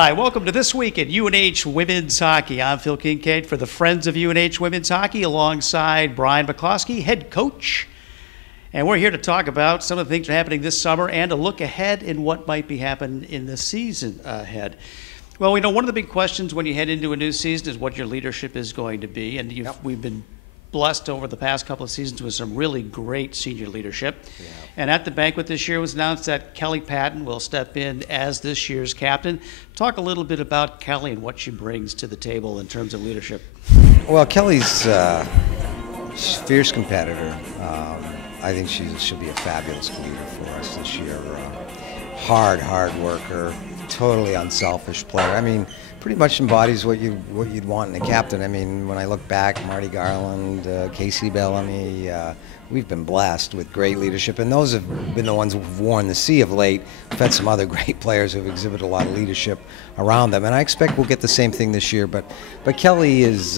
Hi, welcome to This Week at UNH Women's Hockey. I'm Phil Kincaid for the Friends of UNH Women's Hockey alongside Brian McCloskey, head coach. And we're here to talk about some of the things that are happening this summer and to look ahead in what might be happening in the season ahead. Well, we know one of the big questions when you head into a new season is what your leadership is going to be. And we've been blessed over the past couple of seasons with some really great senior leadership. Yeah. And at the banquet this year was announced that Kelly Paton will step in as this year's captain. Talk a little bit about Kelly and what she brings to the table in terms of leadership. Well, Kelly's she's a fierce competitor. I think she'll be a fabulous leader for us this year. Hard worker, totally unselfish player. I mean, pretty much embodies what you'd want in a captain. I mean, when I look back, Marty Garland, Casey Bellamy, we've been blessed with great leadership, and those have been the ones who've worn the sea of late. We've had some other great players who've exhibited a lot of leadership around them, and I expect we'll get the same thing this year. But Kelly is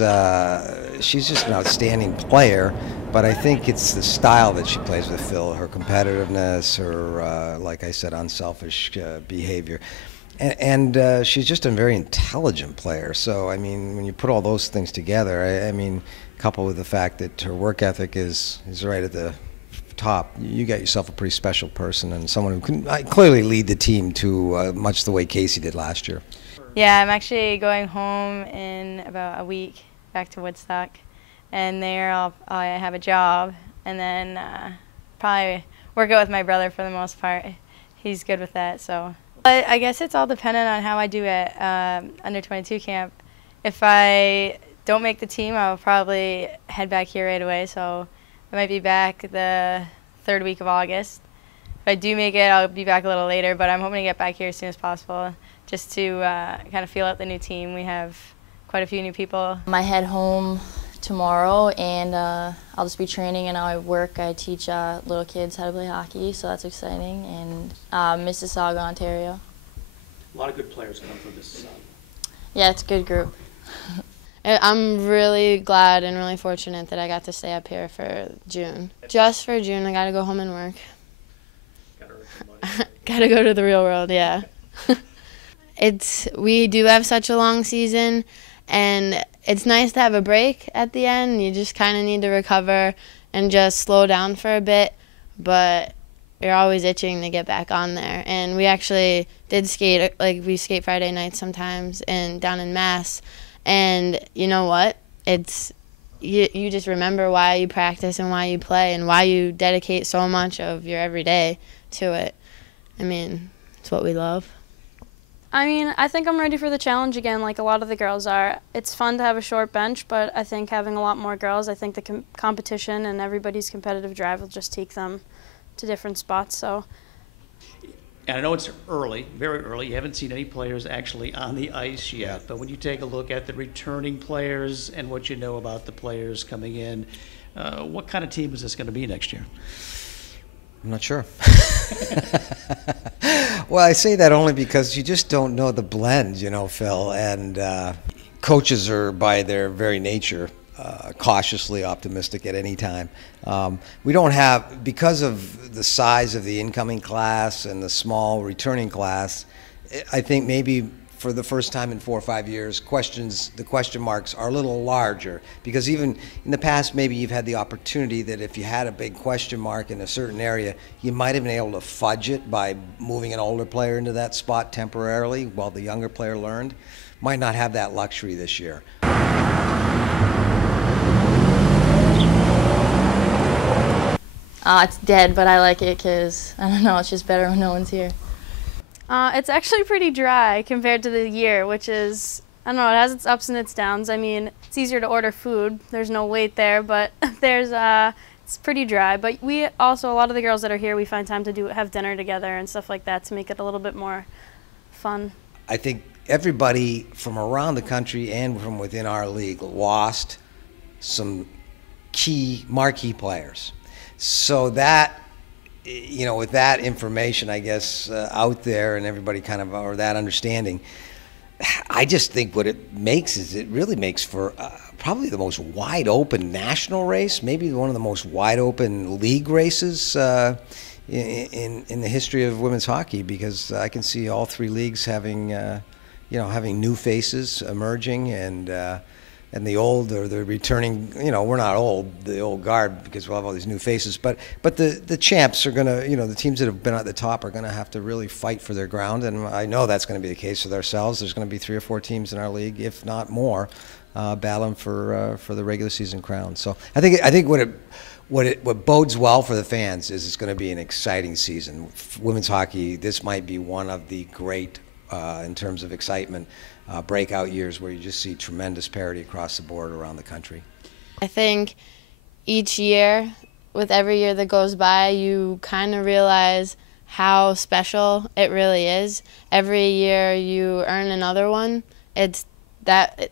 she's just an outstanding player, but I think it's the style that she plays with, Phil, her competitiveness, her, like I said, unselfish behavior. And she's just a very intelligent player. So, I mean, when you put all those things together, I mean, coupled with the fact that her work ethic is right at the top, you got yourself a pretty special person and someone who can clearly lead the team to much the way Casey did last year. Yeah, I'm actually going home in about a week back to Woodstock. And there I'll have a job and then probably work out with my brother for the most part. He's good with that, so. But I guess it's all dependent on how I do at under 22 camp. If I don't make the team, I'll probably head back here right away. So I might be back the third week of August. If I do make it, I'll be back a little later, but I'm hoping to get back here as soon as possible just to kind of feel out the new team. We have quite a few new people. I head home tomorrow, and I'll just be training, and I work. I teach little kids how to play hockey, so that's exciting, and Mississauga, Ontario. A lot of good players come from Mississauga. Yeah, it's a good group. I'm really glad and really fortunate that I got to stay up here for June. Just for June, I got to go home and work. Got to go to the real world, yeah. We do have such a long season, and it's nice to have a break at the end. You just kind of need to recover and just slow down for a bit, but you're always itching to get back on there. And we actually did skate, like we skate Friday nights sometimes and down in Mass. And you know what? It's you just remember why you practice and why you play and why you dedicate so much of your everyday to it. I mean, it's what we love. I mean, I think I'm ready for the challenge again, like a lot of the girls are. It's fun to have a short bench, but I think having a lot more girls, I think the competition and everybody's competitive drive will just take them to different spots. So. And I know it's early, very early. You haven't seen any players actually on the ice yet. But when you take a look at the returning players and what you know about the players coming in, what kind of team is this going to be next year? I'm not sure. Well, I say that only because you just don't know the blend, you know, Phil. And coaches are, by their very nature, cautiously optimistic at any time. We don't have, because of the size of the incoming class and the small returning class, I think maybe for the first time in 4 or 5 years, the question marks are a little larger, because even in the past, maybe you've had the opportunity that if you had a big question mark in a certain area, you might have been able to fudge it by moving an older player into that spot temporarily while the younger player learned. Might not have that luxury this year. It's dead, but I like it because, I don't know, it's just better when no one's here. It's actually pretty dry compared to the year, which is, I don't know, it has its ups and its downs. I mean, it's easier to order food. There's no wait there, but it's pretty dry. But we also, a lot of the girls that are here, we find time to have dinner together and stuff like that to make it a little bit more fun. I think everybody from around the country and from within our league lost some marquee players. So that, you know, with that information, I guess, out there and everybody kind of, or that understanding, I just think what it makes is it really makes for probably the most wide open national race, maybe one of the most wide open league races in the history of women's hockey, because I can see all three leagues having having new faces emerging, and the old or the returning. We're not old, the old guard, because we'll have all these new faces. But the champs are gonna, the teams that have been at the top are gonna have to really fight for their ground, and I know that's gonna be the case with ourselves. There's gonna be 3 or 4 teams in our league, if not more, battling for the regular season crown. So I think what bodes well for the fans is it's going to be an exciting season. Women's hockey, this might be one of the great, in terms of excitement, breakout years where you just see tremendous parity across the board around the country. I think each year, with every year that goes by, you kind of realize how special it really is. Every year you earn another one. It's that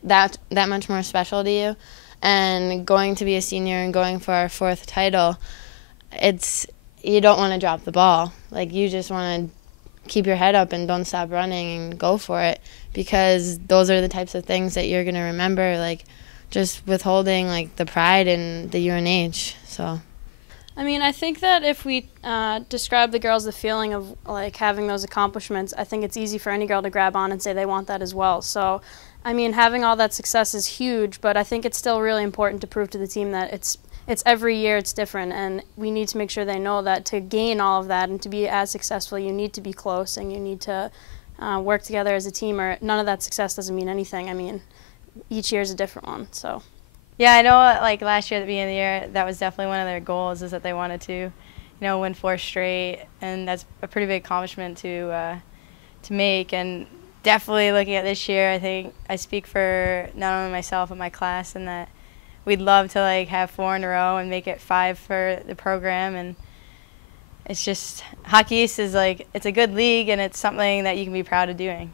much more special to you. And going to be a senior and going for our 4th title, you don't want to drop the ball. Like, you just want to keep your head up and don't stop running and go for it, because those are the types of things that you're going to remember, like just withholding like the pride in the UNH. So I mean, I think that if we describe the girls the feeling of like having those accomplishments, I think it's easy for any girl to grab on and say they want that as well. So I mean, having all that success is huge, but I think it's still really important to prove to the team that it's every year it's different, and we need to make sure they know that to gain all of that and to be as successful, you need to be close and you need to work together as a team, or none of that success doesn't mean anything. I mean, each year is a different one. So yeah, I know, like last year at the beginning of the year, that was definitely one of their goals, is that they wanted to, win 4 straight, and that's a pretty big accomplishment to make. And definitely looking at this year, I think I speak for not only myself but my class, and that we'd love to like have 4 in a row and make it 5 for the program. And it's just, Hockey East is like, it's a good league, and it's something that you can be proud of doing.